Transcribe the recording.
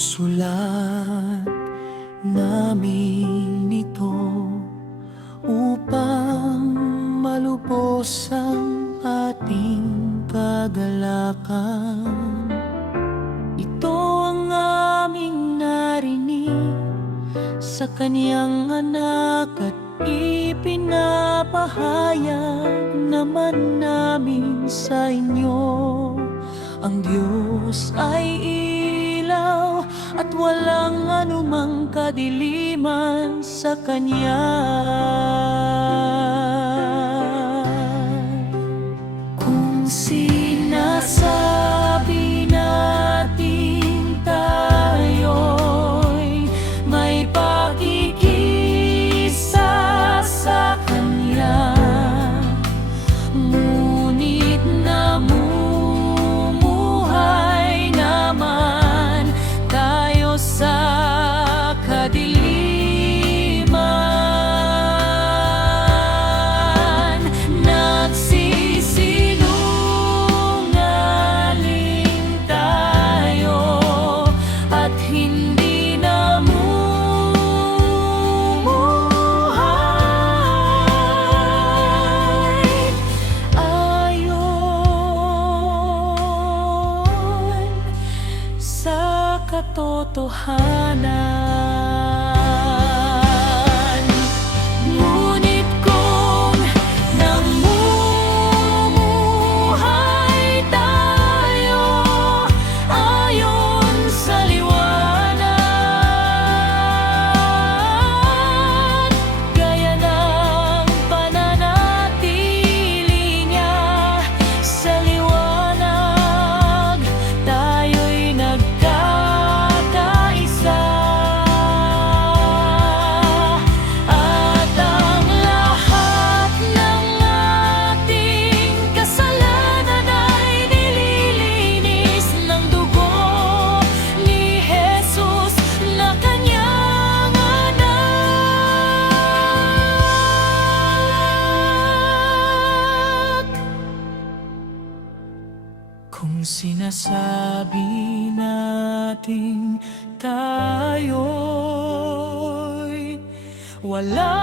Sinusulat namin ito upang malubos ang ating kagalakan. Ito ang aming narinig sa kaniyang anak at ipinapahayag naman namin sa inyo. Ang Diyos ay ilaw at walang anumang kadiliman sa Kanya. Kung sinasabi natin tayo'y may pakikisa sa Kanya, ngunit namumuhay naman tayo sa kadiliman. Nagsisinungaling tayo at hindi namumuhay ayon sa katotohanan. Ngunit kung namumuhay tayo ayon sa liwanag, gaya ng pananatili niya sa liwanag, tayo'y nagkakaisa. At ang lahat ng ating kasalanan ay nililinis ng dugo ni Jesus na Kanyang anak. Kung sinasabi nating tayo'y wala